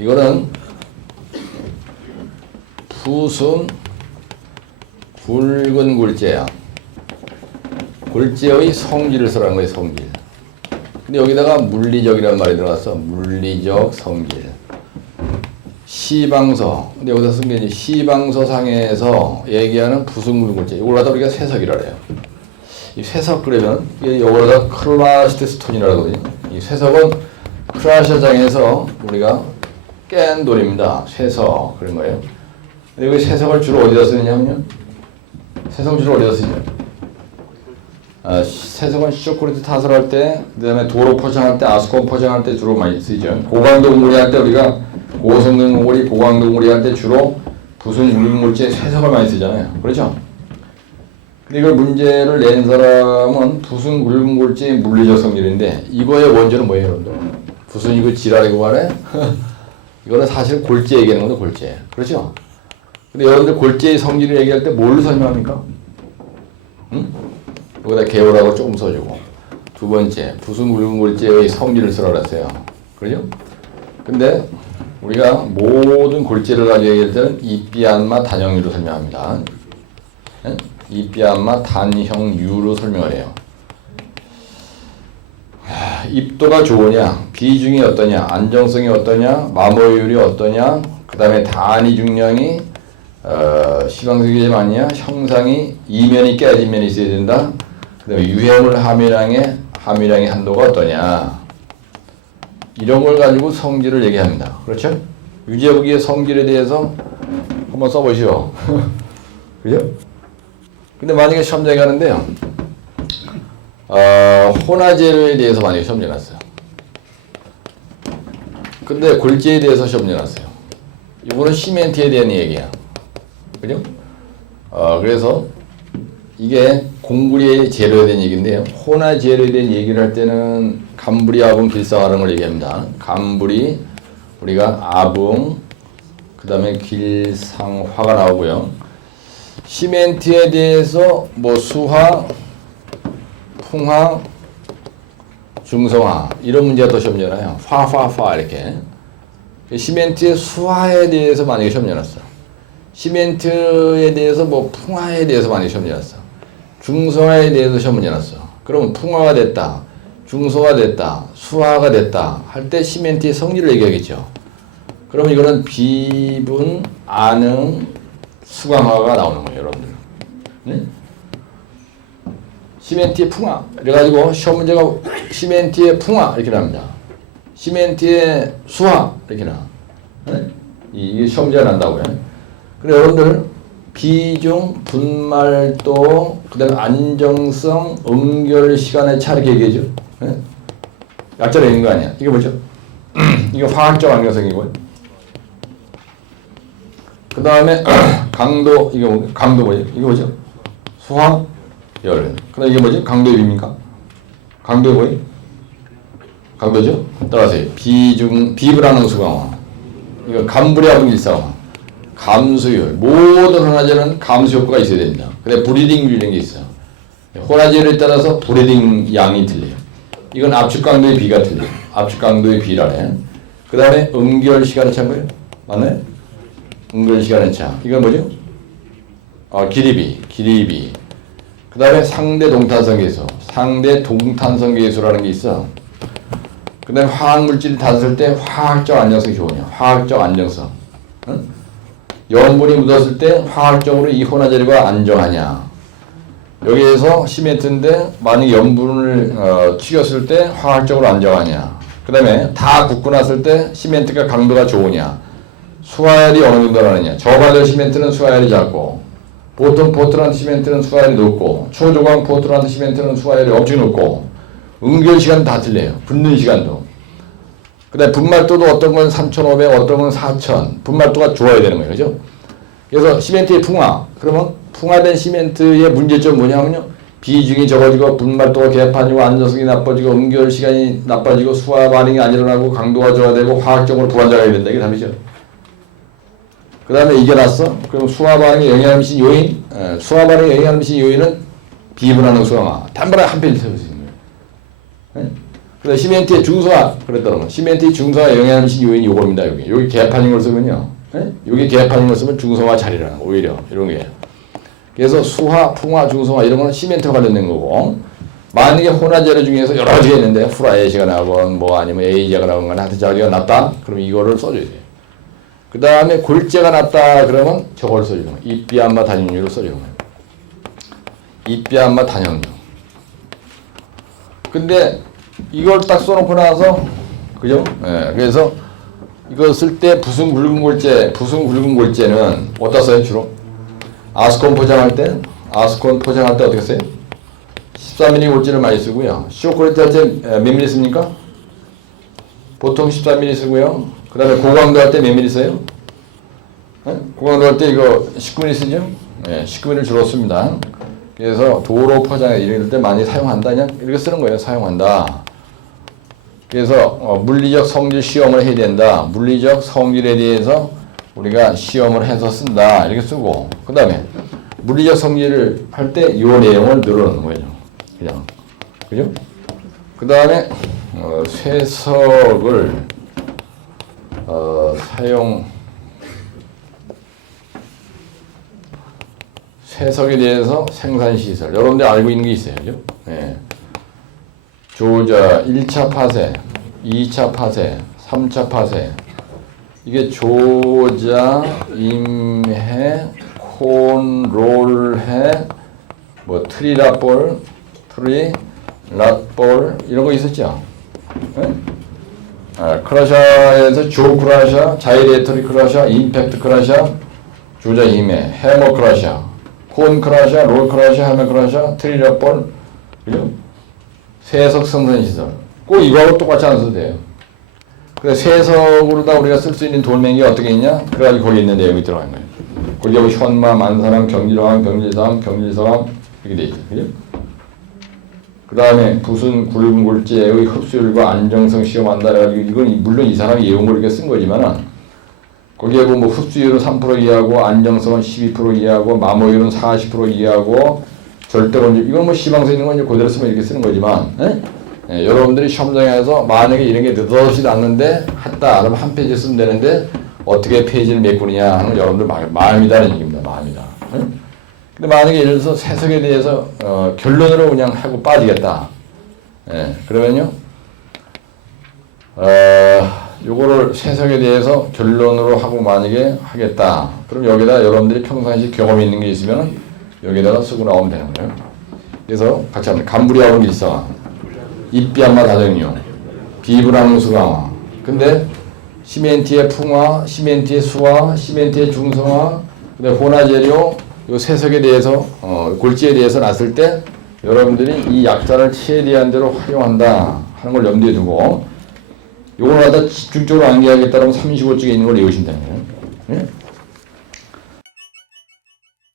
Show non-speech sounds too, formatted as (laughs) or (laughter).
이거는 푸순 굵은 굴재야. 굴재의 성질을 쓰라는 거예요, 성질. 근데 여기다가 물리적이라는 말이 들어갔어. 물리적 성질. 시방서. 근데 여기다 쓴 게 이제 시방서 상에서 얘기하는 부승 굴재. 이걸 갖다 우리가 세석이라 그래요. 이 세석 그러면 이걸 갖다 클라시트 스톤이라고 하거든요. 이 세석은 크라시아장에서 우리가 깬 돌입니다. 세석 그런 거예요. 근데 여기 세석을 주로 어디다 쓰느냐면요. 세석 주로 어디다 쓰죠? 아, 세석은 쇼콜릿 탓을 할 때, 그 다음에 도로 포장할 때, 아스콘 포장할 때 주로 많이 쓰죠. 고강도 공구리 할때 우리가 고성능 공구리, 고강도 공구리 할때 주로 부순 물물질 세석을 많이 쓰잖아요. 그렇죠? 근데 이걸 문제를 낸 사람은 부순 굵은골지 물리적 성질인데 이거의 원조는 뭐예요, 여러분들? 부순 이거 지랄이고 말해? (laughs) 이거는 사실 골재 얘기하는 거죠, 골재. 그렇죠? 근데 여러분들 골재의 성질을 얘기할 때뭘 설명합니까? 응? 여기다 개요라고 조금 써주고 두 번째 부순 굵은골재의 성질을 쓰라 그랬어요. 그죠? 근데 우리가 모든 골재를 가지고 얘기할 때는 이비안마 단형유로 설명합니다. 예? 이비안마 단형유로 설명을 해요. 하, 입도가 좋으냐, 비중이 어떠냐, 안정성이 어떠냐, 마모율이 어떠냐, 그 다음에 단위 중량이 어, 시방석이 많냐, 형상이 이면이 깨진 면이 있어야 된다. 그 다음에 유해물 함유량의 함유량의 한도가 어떠냐. 이런 걸 가지고 성질을 얘기합니다. 그렇죠? 유제부기의 성질에 대해서 한번 써보시오. (laughs) 그죠? 근데 만약에 시험 장에 가는데요. 어, 혼화재료에 대해서 만약에 시험 내놨어요. 근데 골재에 대해서 시험 내놨어요. 이거는 시멘트에 대한 얘기야. 그죠? 어, 그래서 이게 공구리의 재료에 대한 얘기인데요. 혼화 재료에 대한 얘기를 할 때는 감불이, 아붕, 길상하는 걸 얘기합니다. 감불이 우리가 아붕, 그 다음에 길상화가 나오고요. 시멘트에 대해서 뭐 수화, 풍화, 중성화 이런 문제가 또 시험 내나요. 화화화 이렇게. 시멘트의 수화에 대해서 만약에 시험 내놨어. 시멘트에 대해서 뭐 풍화에 대해서 많이 시험 내놨어. 중성화에 대해서 시험 내놨어. 그러면 풍화가 됐다, 중성화 됐다, 수화가 됐다 할 때 시멘트의 성질을 얘기하겠죠. 그러면 이거는 비분, 안응, 수강화가 나오는 거예요, 여러분들. 네? 시멘트의 풍화. 그래가지고 시험 문제가 시멘트의 풍화 이렇게 나옵니다. 시멘트의 수화 이렇게 나. 네? 이게 시험 문제가 난다고요. 그래 여러분들 비중, 분말도, 그다음에 안정성, 응결 시간의 차를 얘기해줘. 네? 약자로 있는 거 아니야? 이게 뭐죠? (clears throat) 이거 화학적 안정성이고요. 그 다음에 (clears throat) 강도 이게 뭐, 강도 뭐죠? 이게 뭐죠? 수학 열. 그다음 이게 뭐지? 강도의 비입니까? 강도의 뭐예요? 강도죠? 따라하세요. 비중 비브라는 수강화. 이거 감불이하고 일상화. 감수율. 모든 혼화제는 감수 효과가 있어야 됩니다. 근데 브리딩 이런 게 있어요. 혼화제를 따라서 브리딩 양이 틀려요. 이건 압축 강도의 비가 틀려요. 압축 강도의 비라네. 그 다음에 응결 시간의 차인 거예요? 맞나요? 응결 시간의 차. 이건 뭐죠? 어, 길이비, 길이비. 그 다음에 상대 동탄성 계수, 상대 동탄성 계수라는 게 있어. 그 다음에 화학물질을 닫았을 때 화학적 안정성이 좋으냐, 화학적 안정성. 응? 염분이 묻었을 때 화학적으로 이 혼화제가 안정하냐. 여기에서 시멘트인데 만약 염분을 어, 튀겼을 때 화학적으로 안정하냐. 그 다음에 다 굳고 났을 때 시멘트가 강도가 좋으냐. 수화열이 어느 정도 나느냐. 저발열 시멘트는 수화열이 작고 보통 포트란트 시멘트는 수화열이 높고 초조강 포트란트 시멘트는 수화열이 엄청 높고 응결 시간 다 틀려요. 붙는 시간도. 그 다음에 분말도도 어떤 건 3,500, 어떤 건 4,000. 분말도가 좋아야 되는 거예요. 그죠? 그래서 시멘트의 풍화. 그러면 풍화된 시멘트의 문제점 뭐냐면요. 비중이 적어지고 분말도가 개판이고 안정성이 나빠지고 응결 시간이 나빠지고 수화 반응이 안 일어나고 강도가 저하되고 화학적으로 불안정하게 된다. 이게 답이죠. 그 다음에 이게 났어. 그럼 수화 반응에 영향을 미친 요인, 에, 수화 반응에 영향을 미친 요인은 비분화능 수화화. 단번에 한 페이지 있는 거예요. 네? 그래 시멘트의 중소화 거. 시멘트의 중소화 영향을 미친 요인이 요겁니다. 여기 여기 개판인 걸 쓰면요. 예? 여기 개판인 걸 쓰면 중소화 자리라는 거 오히려 이런 게. 그래서 수화, 풍화, 중소화 이런 거는 시멘트와 관련된 거고 만약에 혼화 재료 중에서 여러 가지가 있는데 후라이시가 나건 뭐 아니면 에이제가 나건 하여튼 자리가 낮다. 그럼 이거를 써줘야 돼요. 그 다음에 골재가 낮다 그러면 저걸 써주는 거예요. 입비암마 단연율을 써주는 거예요. 입비암마 단연율. 근데 이걸 딱 써놓고 나서 그죠? 예, 그래서 이거 쓸 때 부승 굵은 골재, 부승 굵은 골재는 어디다 써요 주로? 아스콘 포장할 때, 아스콘 포장할 때 어떻게 써요? 14mm 골재를 많이 쓰고요. 쇼콜릿 할때몇 mm 씁니까? 보통 14mm 쓰고요. 그 다음에 고강도 할 때몇 mm 써요? 예? 고강도 할 때 이거 19mm 쓰죠? 예, 19mm 주로 씁니다. 그래서 도로 포장에 이럴 때 많이 사용한다. 그냥 이렇게 쓰는 거예요. 사용한다. 그래서 어, 물리적 성질 시험을 해야 된다. 물리적 성질에 대해서 우리가 시험을 해서 쓴다. 이렇게 쓰고 그 다음에 물리적 성질을 할 때 이 내용을 늘어놓는 거죠. 그냥 그죠? 그 다음에 어, 쇠석을 어, 사용 쇠석에 대해서 생산 시설 여러분들 알고 있는 게 있어요, 그죠? 예. 조자 1차 파쇄, 2차 파쇄, 3차 파쇄. 이게 조자, 임해, 콘, 롤해, 뭐 트리라볼, 트리, 랏볼 이런 거 있었죠? 예? 아, 크러셔에서 조 크러셔, 자이레터리 크러셔, 임팩트 크러셔, 조자 힘에 해머 크러셔, 콘 크러셔, 롤 크러셔, 해머 크러셔, 트리라볼, 그죠? 세석 생산 시설. 꼭 이거하고 똑같이 안 써도 돼요. 그래 세석으로 다 우리가 쓸 수 있는 돌멩이가 어떻게 있냐? 그래가지고 거기 있는 내용이 들어간 거예요. 거기 현마, 만사람, 경질왕, 경질삼, 경질서왕 이렇게 돼 있죠. 그죠? 그 다음에 부순 굵은 골재의 흡수율과 안정성 시험한다. 그래가지고 이건 물론 이 사람이 예용을 이렇게 쓴 거지만은 거기에 보면 뭐 흡수율은 3% 이하고 안정성은 12% 이하고 마모율은 40% 이하고 절대론적 이건 뭐 시방서 있는 건 이제 그대로 쓰면 이렇게 쓰는 거지만 예? 예, 여러분들이 시험장에서 만약에 이런 게 느닷없이 났는데 했다 그러면 한 페이지 쓰면 되는데 어떻게 페이지를 메꾸느냐 하는 건 여러분들 마, 마음이다는 얘기입니다 마음이다 예? 근데 만약에 예를 들어서 세석에 대해서 어, 결론으로 그냥 하고 빠지겠다 예, 그러면요 어, 요거를 세석에 대해서 결론으로 하고 만약에 하겠다 그럼 여기다 여러분들이 평상시 경험이 있는 게 있으면 여기다가 쓰고 나오면 되는 거예요. 그래서 같이 합니다. 간부리하고 일상화, 입비암마 다정류, 비브라능 수강화. 근데 시멘트의 풍화, 시멘트의 수화, 시멘트의 중성화, 근데 혼화재료, 요 세석에 대해서 어, 골지에 대해서 났을 때 여러분들이 이 약자를 최대한 대로 활용한다 하는 걸 염두에 두고 요걸 갖다 집중적으로 암기하겠다면 35쪽에 있는 걸 거예요. 예?